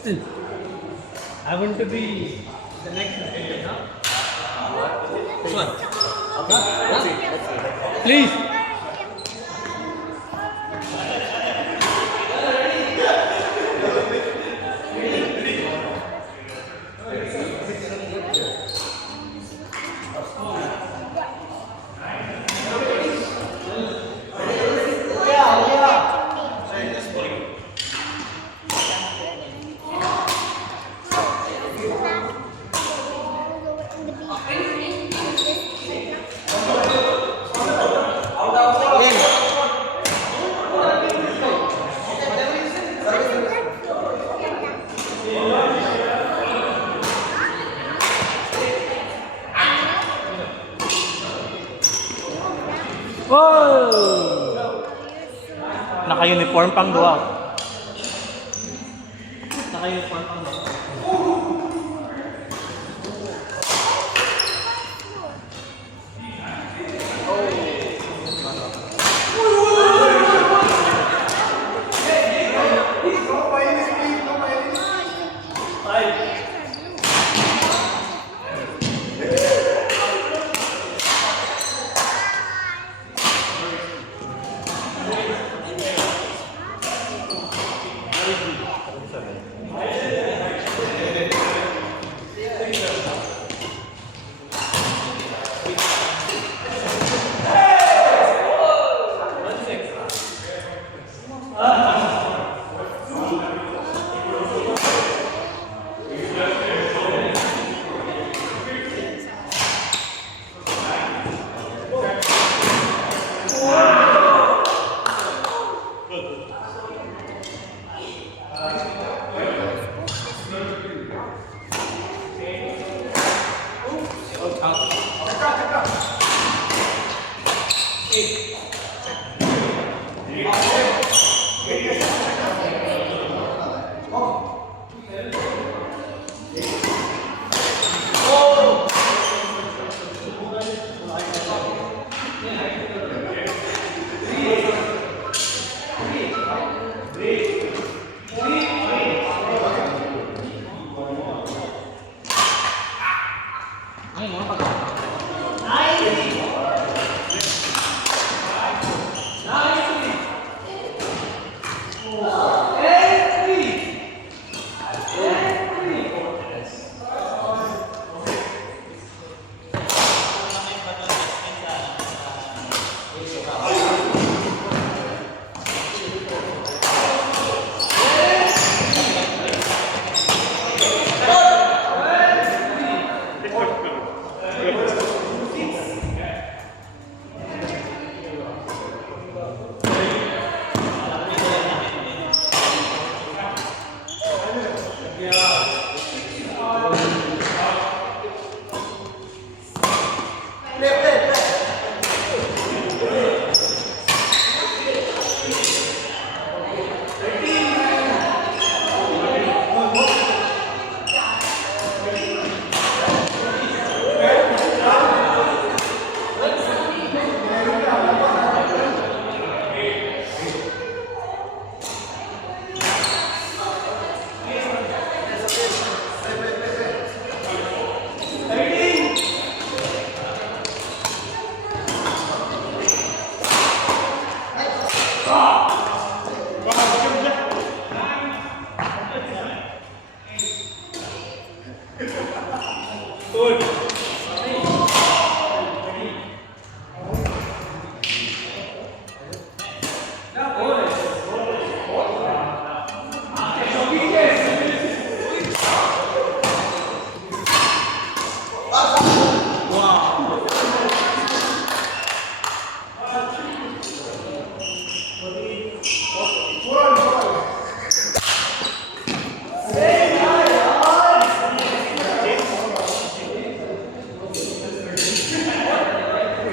Still, I want to be the next Nigerian, huh? Which one? Let's see. Please. Oh! Naka-uniform pang duwa. Naka-uniform pang duwa.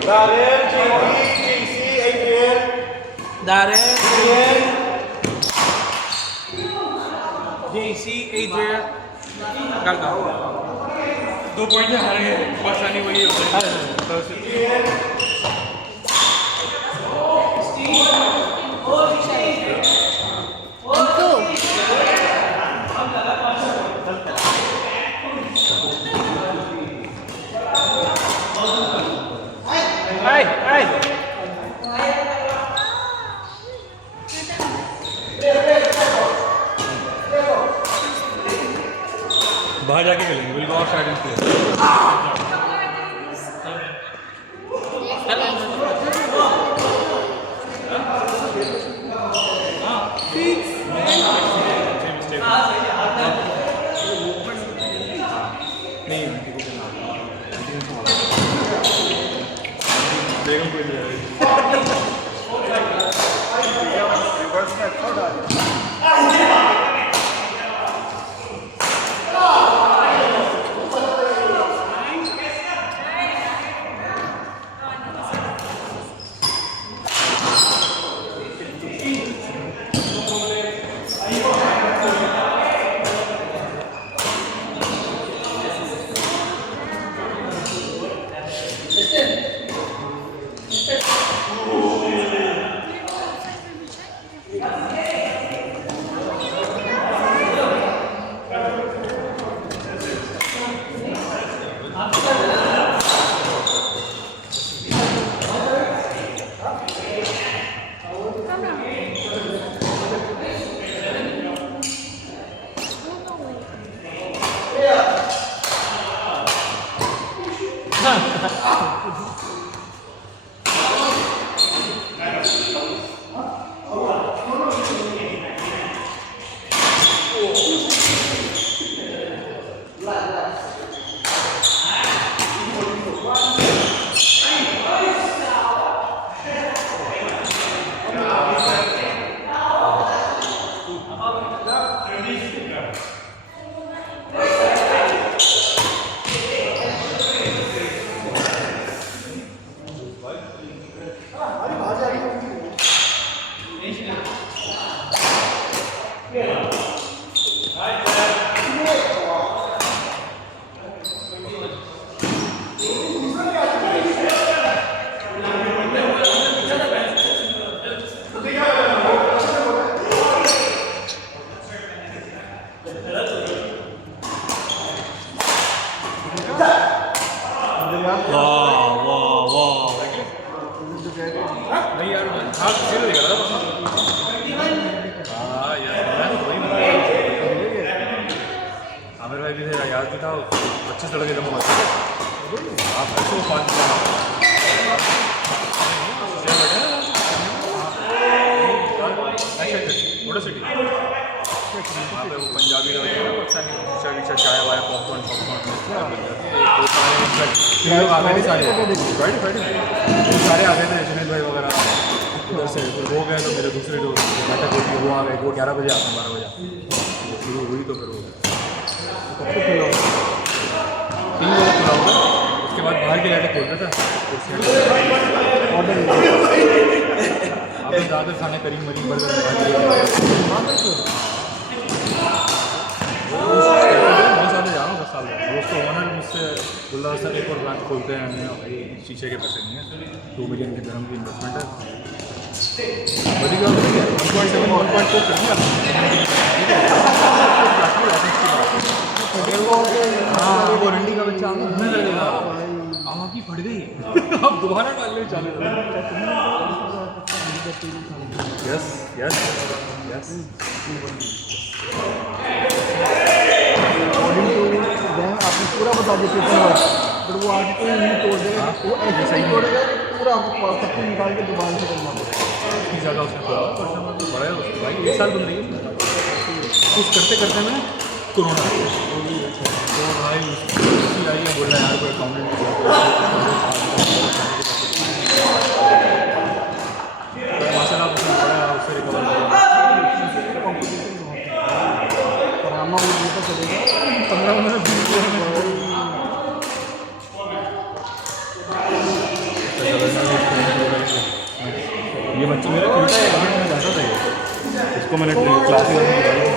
Darren, JC, Adrian. Darren, JC, Adrian. Gagaw. 2 point niya, hari pas anyway yun. Go. बाहर जाके खेलेंगे will go outside and play बेगम को reverse में अच्छा डाल नहीं यार हाँ किसी ने दिखा था हाँ यार मैं तो वही आमिर भाई भी थे याद भी था 25 लड़के जमा होते आप 105 मोटर सिटी वहाँ पे वो पंजाबी लड़के ना पाकिस्तानी रिक्शा रिक्शा चाय वाय पॉपकॉर्न लोग आ गए थे सारे आ गए थे जुनेद भाई वगैरह उधर से फिर वो गए तो मेरे दूसरे जो बैठक होती है वो आ गए वो 11 बजे आता है 12 बजे शुरू हुई तो फिर वो 3 बजे खुला होगा उसके बाद बाहर की लाइटें खोलता था आपने ज़्यादा खाने करीम मरीम बर्गर बहुत साल जा रहा हूँ 10 साल में उसको ओनर मुझसे बुल्ला सर एक और ब्रांच खोलते हैं भाई शीशे के पैसे नहीं है 2 मिलियन के धर्म की इन्वेस्टमेंट है बड़ी बात नहीं है 1.7 हाँ वो रंडी का बच्चा हमें लगेगा आपकी फट गई अब दोबारा डालने चालू यस यस यस आपने पूरा बता दिया पेपर पर वो आज कोई नहीं तोड़ देगा वो ऐसे सही तोड़ेगा पूरा आपको सब निकाल के दोबारा से करना पड़ेगा इतनी ज़्यादा उसने तो बड़ा है उसको भाई 1 साल बन रही है कुछ करते करते मैं कोरोना तो भाई उसकी आई है बोल रहा है यार कोई अकाउंटेंट माशाल्लाह उसने बड़ा उससे रिकवर करामा वो ये तो चलेगा 15 मिनट ये बच्चे मेरा जाता था इसको मैंने क्लास में